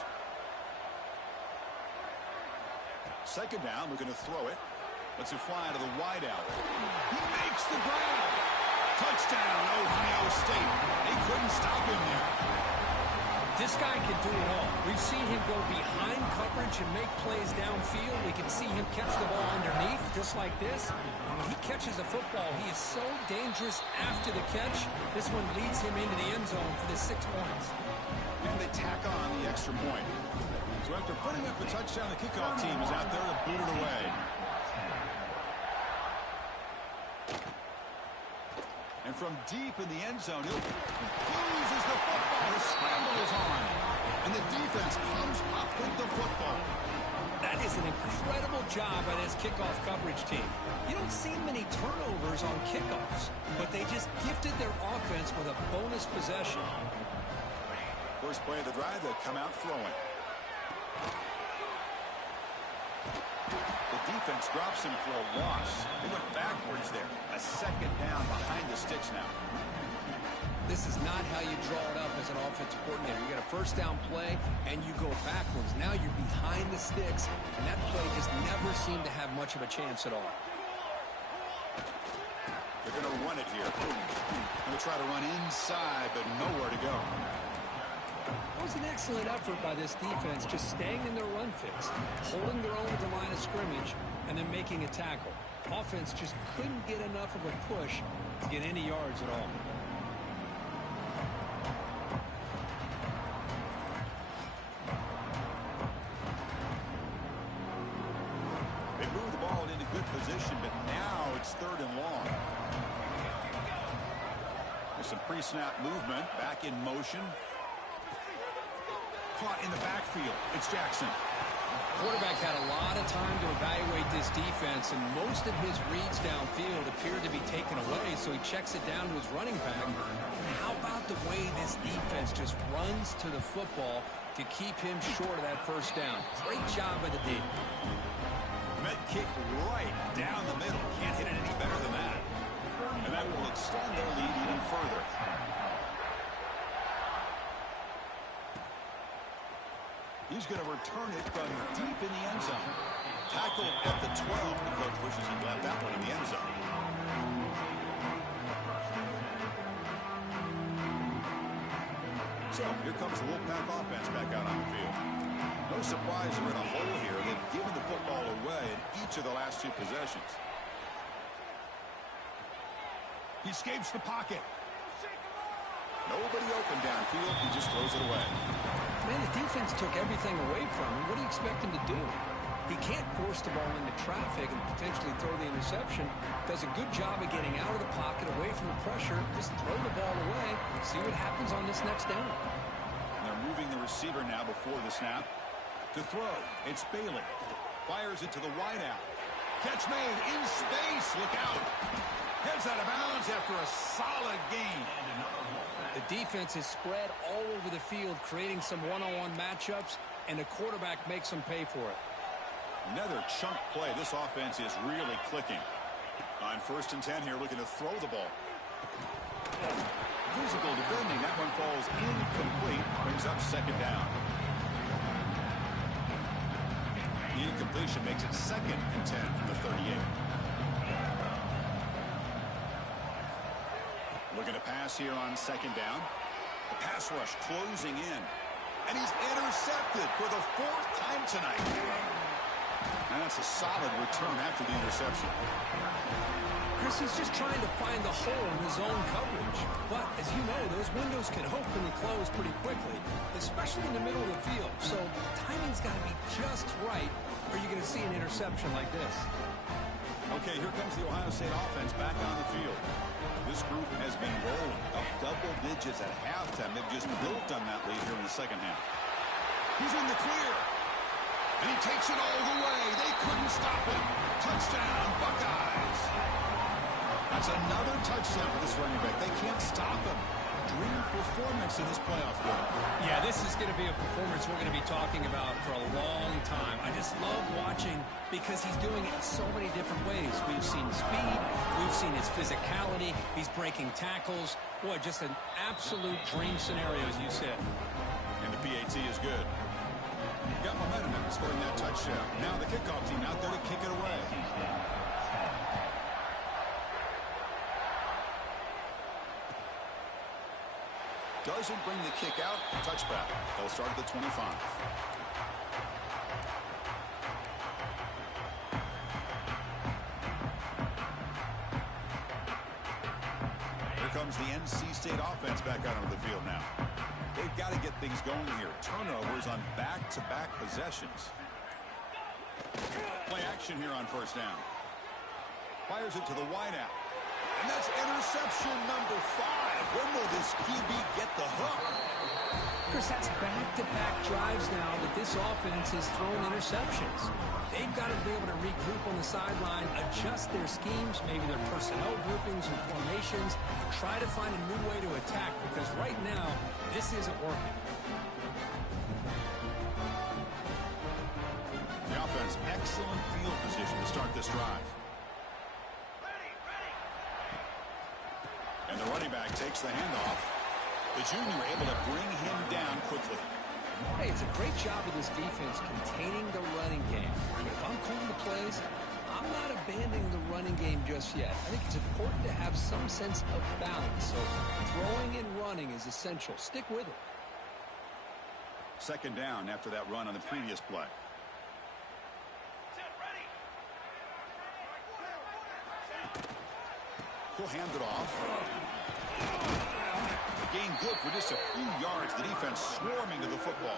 Second down, looking to throw it. Lets it fly to the wideout. He makes the grab. Touchdown, Ohio State. They couldn't stop him there. This guy can do it all. We've seen him go behind coverage and make plays downfield. We can see him catch the ball underneath, just like this. And when he catches a football, he is so dangerous after the catch. This one leads him into the end zone for the 6 points. And they tack on the extra point. So after putting up the touchdown, the kickoff team is out there to boot it away. And from deep in the end zone, he loses the football. His scramble is on. And the defense comes up with the football. That is an incredible job by this kickoff coverage team. You don't see many turnovers on kickoffs, but they just gifted their offense with a bonus possession. First play of the drive, they'll come out throwing. The defense drops him for a loss. They went backwards there. A second down behind the sticks now. This is not how you draw it up as an offensive coordinator. You got a first down play, and you go backwards. Now you're behind the sticks, and that play just never seemed to have much of a chance at all. They're going to run it here. Going to try to run inside, but nowhere to go. It was an excellent effort by this defense, just staying in their run fix, holding their own at the line of scrimmage, and then making a tackle. Offense just couldn't get enough of a push to get any yards at all. They move the ball into good position, but now it's third and long. There's some pre-snap movement, back in motion. Caught in the backfield. It's Jackson. Quarterback had a lot of time to evaluate this defense, and most of his reads downfield appeared to be taken away, so he checks it down to his running back. How about the way this defense just runs to the football to keep him short of that first down? Great job by the D. Met kick right down the middle. Can't hit it any better than that. And that will extend their lead even further. He's going to return it from deep in the end zone. Tackle at the 12. The coach wishes he left that one in the end zone. So here comes the Wolfpack offense back out on the field. No surprise they're in a hole here. They've given the football away in each of the last two possessions. He escapes the pocket. Nobody open downfield. He just throws it away. Man, the defense took everything away from him. What do you expect him to do? He can't force the ball into traffic and potentially throw the interception. Does a good job of getting out of the pocket, away from the pressure. Just throw the ball away. See what happens on this next down. They're moving the receiver now before the snap. To throw, it's Bailey. Fires it to the wideout. Catch made in space. Look out. Heads out of bounds after a solid gain. The defense is spread all over the field, creating some one-on-one matchups, and the quarterback makes them pay for it. Another chunk play. This offense is really clicking. On 1st and 10 here, looking to throw the ball. Physical defending. That one falls incomplete. Brings up second down. The incompletion makes it 2nd and 10 from the 38. Looking to pass here on 2nd down. The pass rush closing in. And he's intercepted for the 4th time tonight. And that's a solid return after the interception. Chris, he's just trying to find the hole in his own coverage. But, as you know, those windows can open and close pretty quickly, especially in the middle of the field. So, timing's got to be just right, or you're going to see an interception like this. Okay, here comes the Ohio State offense back on the field. This group has been rolling up double digits at halftime. They've just built on that lead here in the second half. He's in the clear. And he takes it all the way. They couldn't stop him. Touchdown, Buckeyes. That's another touchdown for this running back. They can't stop him. dream performance in this playoff game. Yeah, this is going to be a performance we're going to be talking about for a long time. I just love watching because he's doing it in so many different ways. We've seen speed. We've seen his physicality. He's breaking tackles. Boy, just an absolute dream scenario, as you said. And the PAT is good. Got momentum after scoring that touchdown. Now the kickoff team out there to kick it away. Doesn't bring the kick out. Touchback. They'll start at the 25. Here comes the NC State offense back out onto the field now. They've got to get things going here. Turnovers on back-to-back possessions. Play action here on first down. Fires it to the wideout. And that's interception number 5. When will this QB get the hook? Chris, that's back-to-back drives now that this offense has thrown interceptions. They've got to be able to regroup on the sideline, adjust their schemes, maybe their personnel groupings and formations, try to find a new way to attack because right now, this isn't working. The offense, excellent field position to start this drive. And the running back takes the handoff. The junior able to bring him down quickly. Hey, it's a great job of this defense containing the running game. But if I'm calling the plays, I'm not abandoning the running game just yet. I think it's important to have some sense of balance. So throwing and running is essential. Stick with it. Second down after that run on the previous play. He'll hand it off. Gain good for just a few yards. The defense swarming to the football.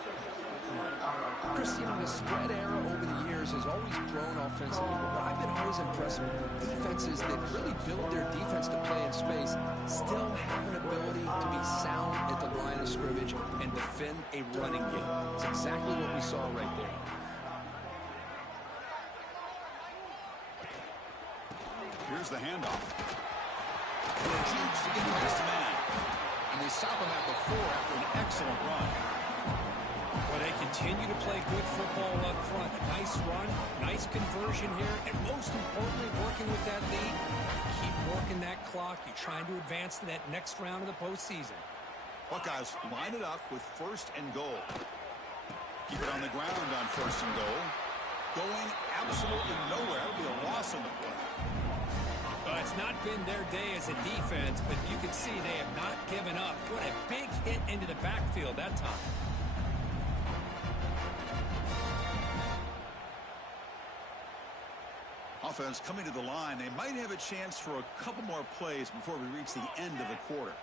Chris, you know, the spread era over the years has always grown offensively. But what I've been always impressed with defenses that really build their defense to play in space still have an ability to be sound at the line of scrimmage and defend a running game. It's exactly what we saw right there. Here's the handoff. Judes to get past man. And they stop him at the 4 after an excellent run. Well, they continue to play good football up front. A nice run, nice conversion here, and most importantly, working with that lead. Keep working that clock. You're trying to advance to that next round of the postseason. Buckeyes line it up with first and goal. Keep it on the ground on first and goal. Going absolutely nowhere. That would be a loss on the play. Well, it's not been their day as a defense, but you can see they have not given up. What a big hit into the backfield that time. Offense coming to the line. They might have a chance for a couple more plays before we reach the end of the quarter.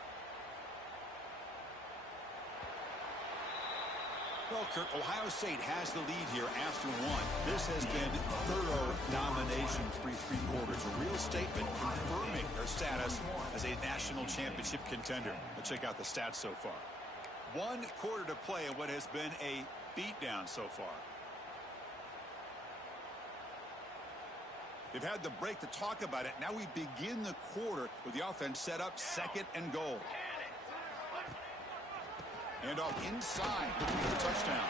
Well, Kirk, Ohio State has the lead here after 1. This has been thorough domination through 3 quarters. A real statement confirming their status as a national championship contender. Let's check out the stats so far. 1 quarter to play in what has been a beatdown so far. They've had the break to talk about it. Now we begin the quarter with the offense set up second and goal. And off inside, looking for the touchdown.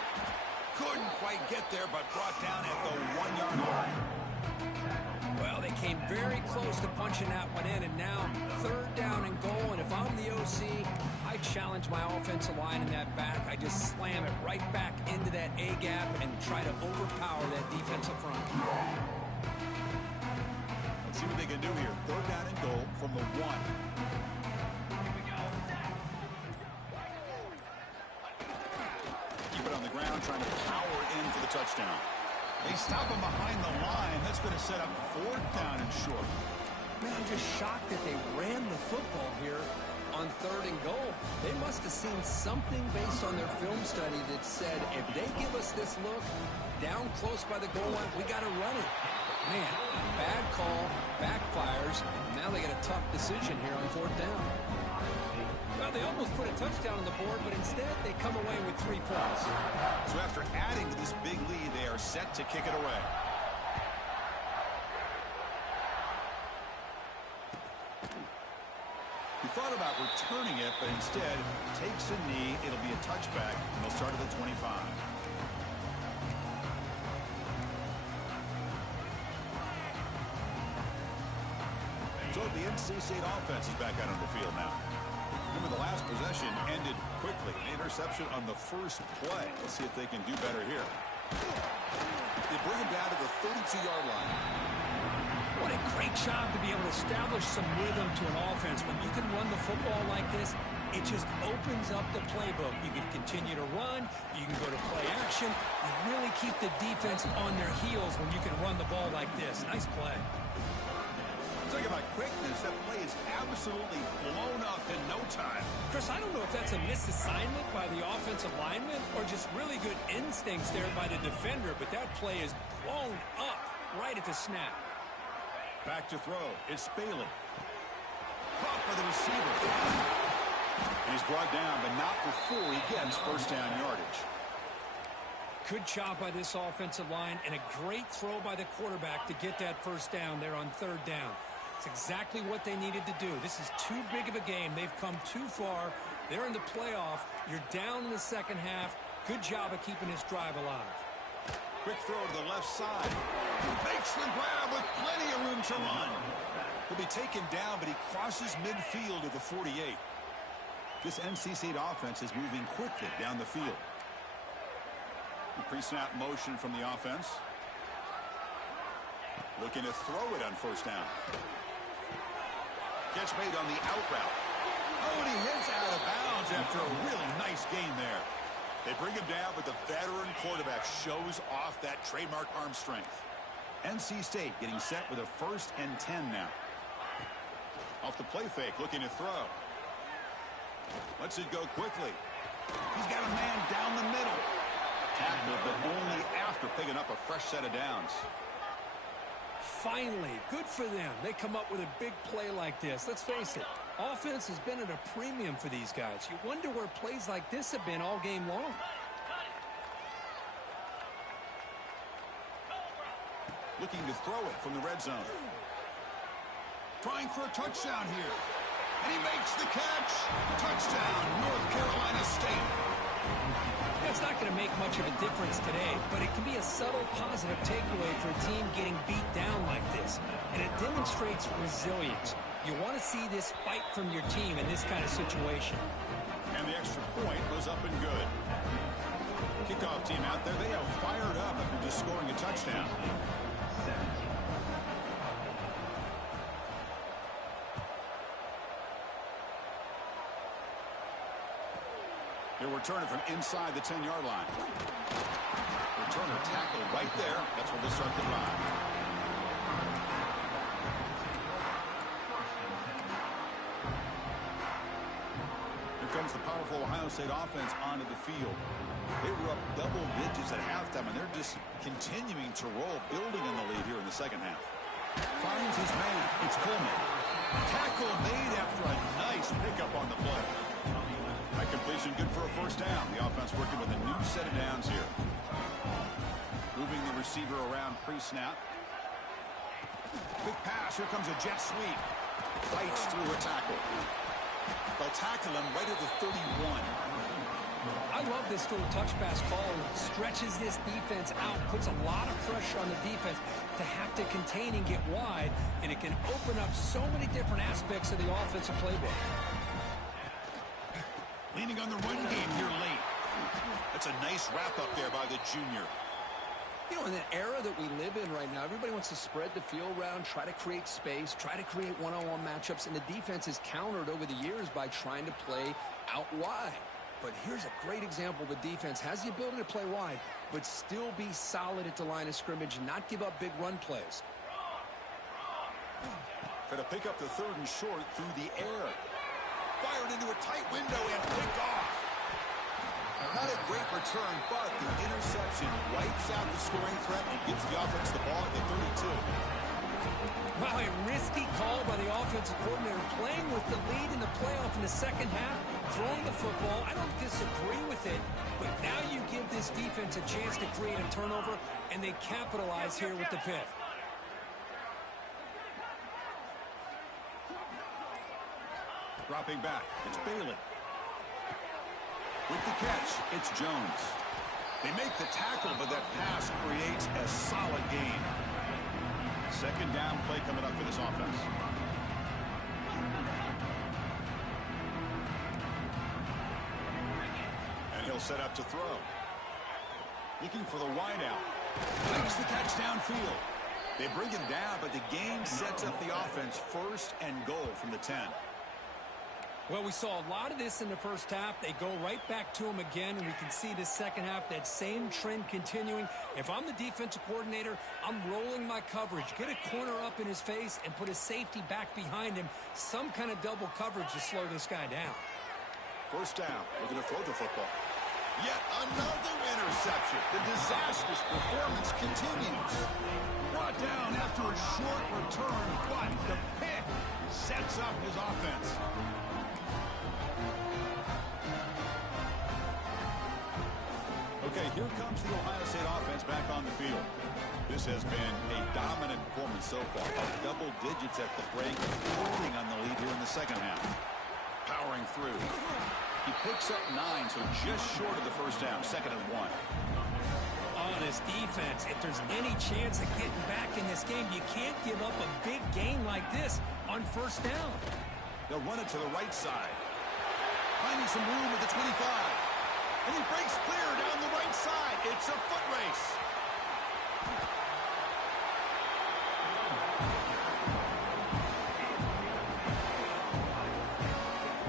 Couldn't quite get there, but brought down at the 1-yard line. Well, they came very close to punching that one in, and now third down and goal. And if I'm the OC, I challenge my offensive line in that back. I just slam it right back into that A-gap and try to overpower that defensive front. Let's see what they can do here. Third down and goal from the 1. On the ground, trying to power in for the touchdown. They stop him behind the line. That's going to set up 4th down and short. Man, I'm just shocked that they ran the football here on 3rd and goal. They must have seen something based on their film study that said, if they give us this look down close by the goal line, we got to run it. Man, bad call, backfires. Now they got a tough decision here on 4th down. Well, they almost put a touchdown on the board, but instead they come away with 3 points. So after adding to this big lead, they are set to kick it away. thought about returning it, but instead takes a knee. It'll be a touchback, and they'll start at the 25. So the NC State offense is back out on the field now. Remember, the last possession ended quickly. An interception on the first play. Let's see if they can do better here. They bring him down to the 32-yard line. What a great job to be able to establish some rhythm to an offense. When you can run the football like this, it just opens up the playbook. You can continue to run. You can go to play action. You really keep the defense on their heels when you can run the ball like this. Nice play. Talk about quickness. That play is absolutely blown up in no time. Chris, I don't know if that's a misassignment by the offensive lineman or just really good instincts there by the defender, but that play is blown up right at the snap. Back to throw. It's Bailey. Caught by the receiver. And he's brought down, but not before he gets first down yardage. Good job by this offensive line and a great throw by the quarterback to get that first down there on third down. It's exactly what they needed to do. This is too big of a game. They've come too far. They're in the playoff. You're down in the second half. Good job of keeping this drive alive. Quick throw to the left side. Makes the grab with plenty of room to run. He'll be taken down, but he crosses midfield to the 48. This NC State offense is moving quickly down the field. The pre-snap motion from the offense. Looking to throw it on first down. Catch made on the out route. Oh, and he hits out of bounds after a really nice gain there. They bring him down, but the veteran quarterback shows off that trademark arm strength. NC State getting set with a 1st and 10 now. Off the play fake, looking to throw. Lets it go quickly. He's got a man down the middle. Tackled, but only after picking up a fresh set of downs. Finally, good for them. They come up with a big play like this. Let's face it, offense has been at a premium for these guys. You wonder where plays like this have been all game long. Looking to throw it from the red zone. Trying for a touchdown here. And he makes the catch. Touchdown, North Carolina State. That's not going to make much of a difference today, but it can be a subtle positive takeaway for a team getting beat down like this. And it demonstrates resilience. You want to see this fight from your team in this kind of situation. And the extra point was up and good. Kickoff team out there, they are fired up after just scoring a touchdown. They'll return it from inside the 10-yard line. Returner tackled right there. That's where they start the drive. Here comes the powerful Ohio State offense onto the field. They were up double digits at halftime, and they're just continuing to roll, building in the lead here in the second half. Finds his man. It's Coleman. Tackle made after a nice pickup on the play. That completion good for a first down. The offense working with a new set of downs here. Moving the receiver around pre-snap. Big pass. Here comes a jet sweep. Fights through a tackle. They'll tackle him right at the 31. I love this little touch pass call. Stretches this defense out. Puts a lot of pressure on the defense to have to contain and get wide. And it can open up so many different aspects of the offensive playbook. Leaning on the run game here late. That's a nice wrap-up there by the junior. You know, in that era that we live in right now, everybody wants to spread the field around, try to create space, try to create one-on-one matchups, and the defense is countered over the years by trying to play out wide. But here's a great example. The defense has the ability to play wide, but still be solid at the line of scrimmage and not give up big run plays. Try to pick up the 3rd and short through the air. Fired into a tight window and picked off. Not a great return, but the interception wipes out the scoring threat and gives the offense the ball at the 32. Wow, a risky call by the offensive coordinator, playing with the lead in the playoff in the second half, throwing the football. I don't disagree with it, but now you give this defense a chance to create a turnover, and they capitalize here with the pick. Dropping back, it's Bailey. With the catch, it's Jones. They make the tackle, but that pass creates a solid gain. Second down play coming up for this offense. And he'll set up to throw. Looking for the wideout. Makes the catch downfield. They bring him down, but the game sets up the offense first and goal from the 10. Well, we saw a lot of this in the first half. They go right back to him again, and we can see the second half, that same trend continuing. If I'm the defensive coordinator, I'm rolling my coverage. Get a corner up in his face and put a safety back behind him. Some kind of double coverage to slow this guy down. First down. Looking to throw the football. Yet another interception. The disastrous performance continues. Brought down after a short return, but the pick sets up his offense. Okay, here comes the Ohio State offense back on the field. This has been a dominant performance so far. Up double digits at the break, holding on the lead here in the second half. Powering through. He picks up 9, so just short of the first down. 2nd and 1. Oh, this defense, if there's any chance of getting back in this game, you can't give up a big gain like this on first down. They'll run it to the right side. Finding some room at the 25. And he breaks clear down the right side. It's a foot race.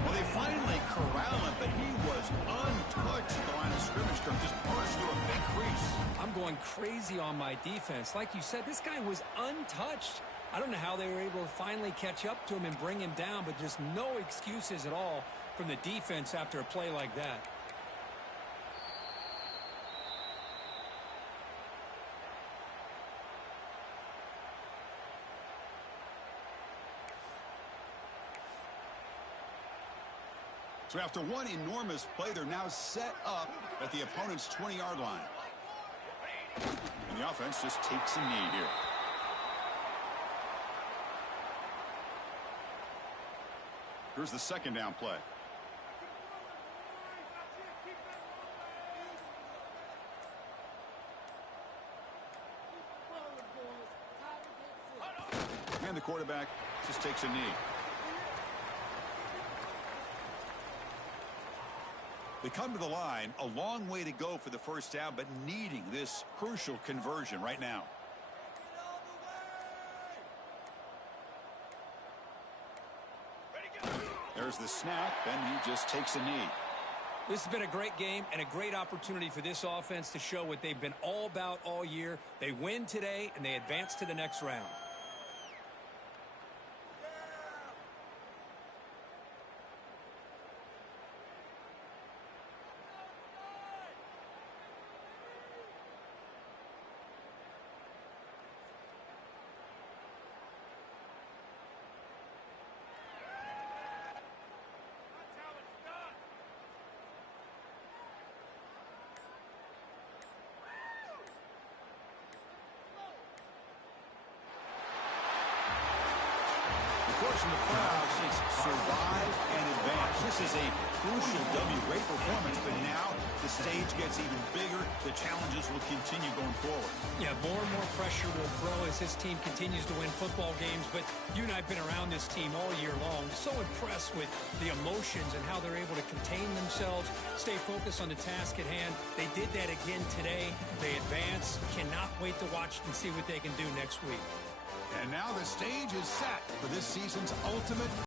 Well, they finally corral him, but he was untouched at the line of scrimmage. Just burst through a big crease. I'm going crazy on my defense. Like you said, this guy was untouched. I don't know how they were able to finally catch up to him and bring him down, but there's no excuses at all from the defense after a play like that. So after one enormous play, they're now set up at the opponent's 20-yard line. And the offense just takes a knee here. Here's the second down play. And the quarterback just takes a knee. They come to the line, a long way to go for the first down, but needing this crucial conversion right now. There's the snap, and he just takes a knee. This has been a great game and a great opportunity for this offense to show what they've been all about all year. They win today, and they advance to the next round. From the crowd says survive and advance. This is a crucial W. Great performance, but now the stage gets even bigger. The challenges will continue going forward. Yeah, more and more pressure will grow as this team continues to win football games, but you and I have been around this team all year long. So impressed with the emotions and how they're able to contain themselves, stay focused on the task at hand. They did that again today. They advance. Cannot wait to watch and see what they can do next week. And now the stage is set for this season's ultimate